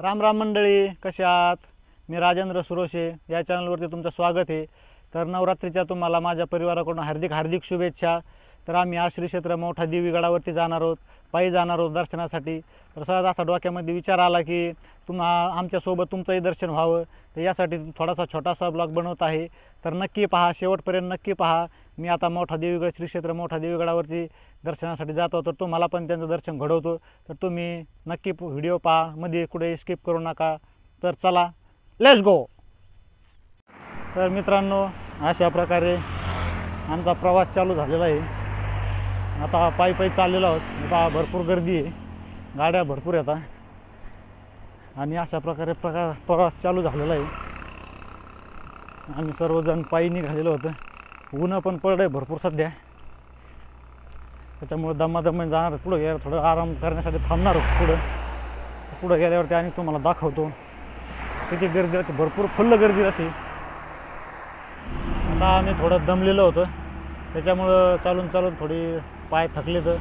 राम राम मंडळी, कशा आहात? मी राजेंद्र सुरोशे, या चॅनलवरती तुमचं स्वागत आहे। तर नवरात्रीच्या तुम्हाला माझ्या परिवाराकडून हार्दिक शुभेच्छा। तर आम्ही आज श्री क्षेत्र मोठा देवी गडावरती जाणार आहोत, पायी जाणार आहोत दर्शनासाठी। तर सहज असा डोक्यामध्ये विचार आला की आमच्यासोबत तुमचंही दर्शन व्हावं, तर यासाठी थोडासा छोटासा ब्लॉग बनवत आहे। तर नक्की पहा, शेवटपर्यंत नक्की पहा। मी आता मोठा देवीगड श्री क्षेत्र मोठा देवीगडावरती दर्शनासाठी जातो, तर तुम्हाला पण त्यांचं दर्शन घडवतो। तर तुम्ही नक्की व्हिडिओ पहा, मध्ये कुठे स्किप करू नका। तर चला, लेट्स गो। तर मित्रांनो, अशा प्रकारे आमचा प्रवास चालू झालेला आहे। आता पायी चाललेलो आहोत। आता भरपूर गर्दी आहे, गाड्या भरपूर येतात आणि अशा प्रकारे प्रवास चालू झालेला आहे। आम्ही सर्वजण पायी निघालेलो होतो। ऊन पण पडलंय भरपूर सध्या, त्याच्यामुळे दमादम जाणार। पुढे गेल्यावर थोडं आराम करण्यासाठी थांबणार पुढे गेल्यावरती आणि तुम्हाला दाखवतो किती गर्दी राहते। भरपूर फुल्ल गर्दी राहते। आता आम्ही थोडं दमलेलो होतो, त्याच्यामुळं चालून थोडी पाय थकले, तर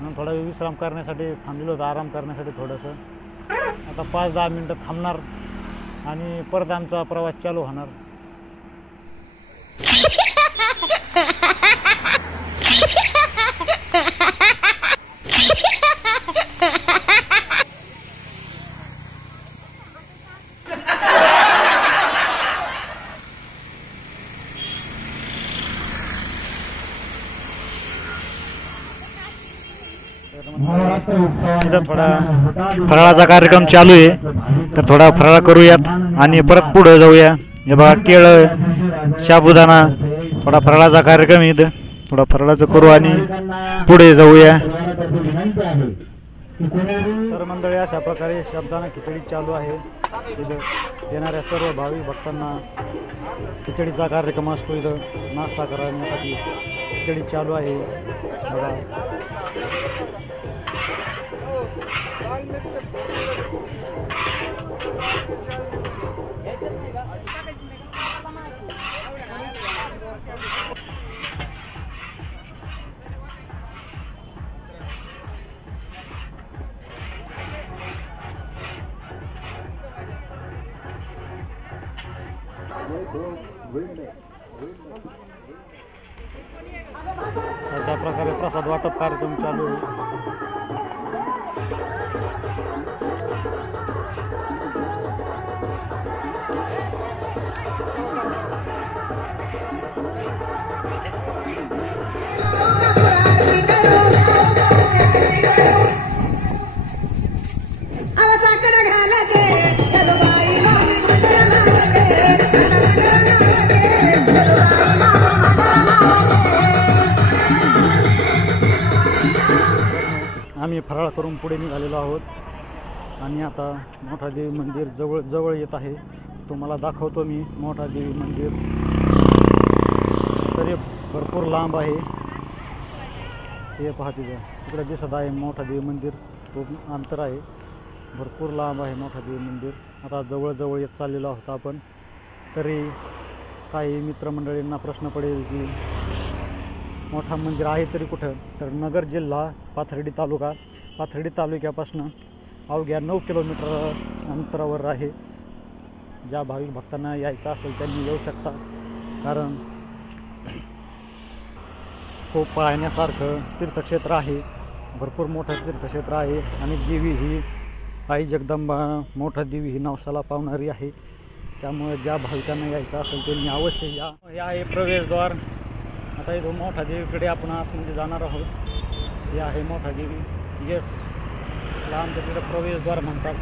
म्हणून थोडा विश्राम करण्यासाठी थांबलेलो होतो, आराम करण्यासाठी थोडंसं। आता 5-10 मिनटं थांबणार आणि परत आमचा प्रवास चालू होणार। इथं थोडा फराळाचा कार्यक्रम चालू आहे, तर थोडा फराळ करूयात आणि परत पुढे जाऊया। हे बघा, केळं, साबुदाणा, थोडा फराळाचा कार्यक्रम आहे। इथं थोडा फराळाचं करू आणि पुढे जाऊया। तर मंडळी, अशा प्रकारे साबुदाणा खिचडी चालू आहे। इथं येणाऱ्या सर्व भाविक भक्तांना खिचडीचा कार्यक्रम असतो। इथं नाश्ता करण्यासाठी खिचडी चालू आहे बघा। अशा प्रकारे प्रसाद वाटप कार्यक्रम चालू आहे। आम्ही फराळ करून पुढे निघालेलो आहोत आणि आता मोठा देवी मंदिर जवळ येत आहे। तुम्हाला दाखवतो मी मोठा देवी मंदिर। तरी भरपूर लांब आहे, हे पहा तिकडे दिसत आहे मोठा देवी मंदिर। खूप अंतर आहे, भरपूर लांब आहे मोठा देवी मंदिर। आता जवळ येत चाललेलो आहोत आपण। तरी काही मित्रमंडळींना प्रश्न पडेल की मोठा मंदिर आहे तरी कुठं? तर नगर जिल्हा पाथर्डी तालुक्यापासून अवघ्या 9 किलोमीटर अंतरावर आहे। ज्या भाविक भक्तांना यायचं असेल त्यांनी येऊ शकता, कारण खूप पाहण्यासारखं तीर्थक्षेत्र आहे, भरपूर मोठं तीर्थक्षेत्र आहे। आणि देवी ही आई जगदंबा मोठा देवी ही नवसाला पावणारी आहे, त्यामुळे ज्या भाविकांना यायचं असेल त्यांनी अवश्य या। हे आहे प्रवेशद्वार। आता इथं मोठा देवीकडे आपण आतमध्ये जाणार आहोत। हे आहे मोठा देवी, येस, आमच्या तिकडे प्रवेशद्वार म्हणतात।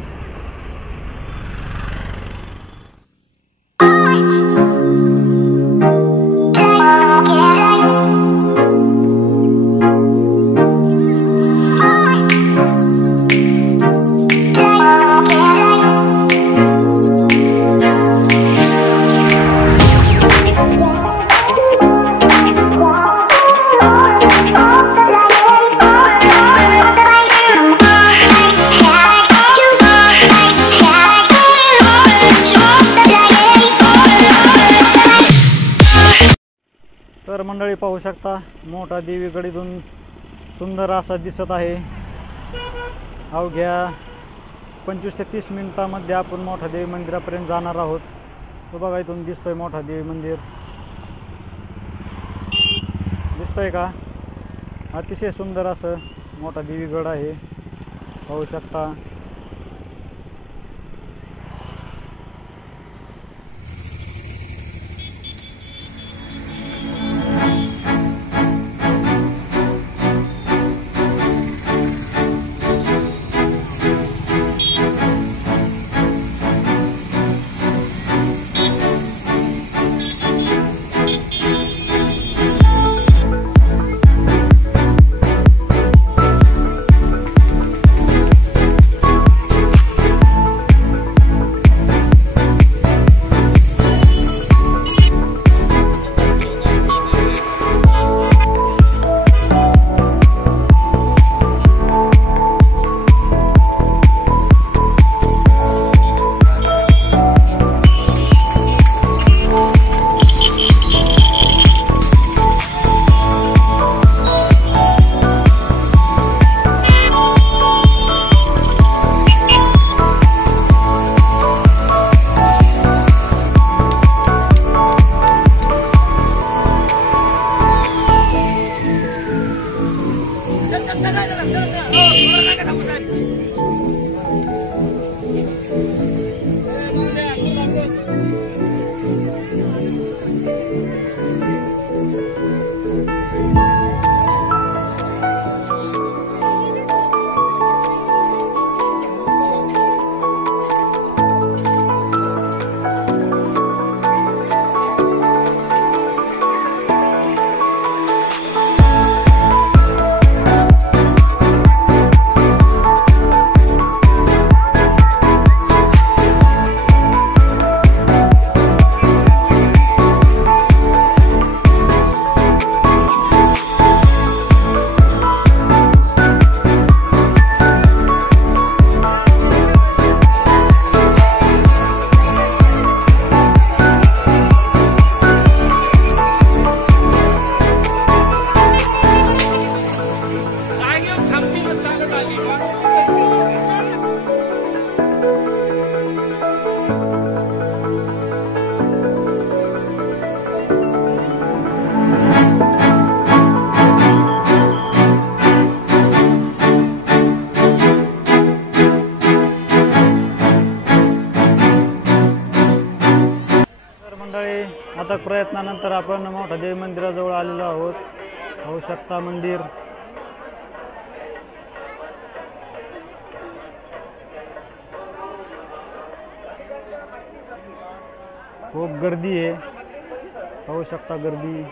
तर मंडळी पाहू शकता मोठा देवीगड इथून सुंदर असा दिसत आहे। अवघ्या 25 ते 30 मिनिटांमध्ये आपण मोठा देवी मंदिरापर्यंत जाणार आहोत। तो बघा इथून दिसतोय मोठा देवी मंदिर, दिसतंय का? अतिशय सुंदर असं मोठा देवीगड आहे, पाहू शकता। आता प्रयत्नानंतर आपण मोठा देवी मंदिराजवळ आलेलो आहोत। पाहू शकता मंदिर, खूप गर्दी आहे, पाहू शकता गर्दी।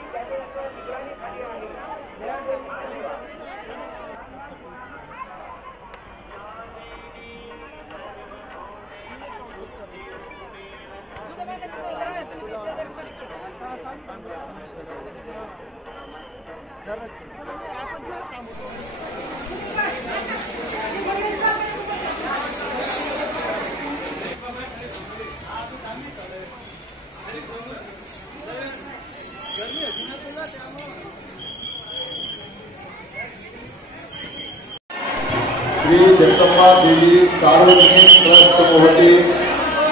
श्री जगदंबा देवी सार्वजनिक ट्रस्ट मोहटी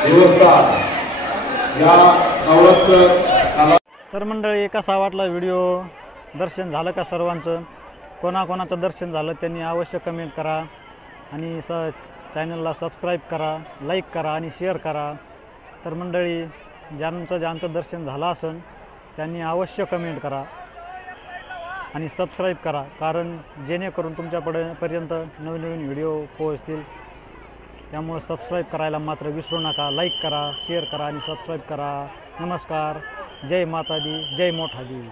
देवस्थान या नवरात्र। तर मंडळी कसा वाटला व्हिडिओ? दर्शन झालं का सर्वांचं? कोणाकोणाचं दर्शन झालं त्यांनी अवश्य कमेंट करा आणि चॅनलला सबस्क्राईब करा, लाईक करा आणि शेअर करा। तर मंडळी ज्यांचं दर्शन झालं असेल त्यांनी अवश्य कमेंट करा आणि सबस्क्राईब करा, कारण जेणेकरून तुमच्यापर्यंत नवीन व्हिडिओ पोहोचतील। त्यामुळे सबस्क्राईब करायला मात्र विसरू नका। लाईक करा, शेअर करा आणि सबस्क्राईब करा। नमस्कार, जय माता दी, जय मोठा देवी।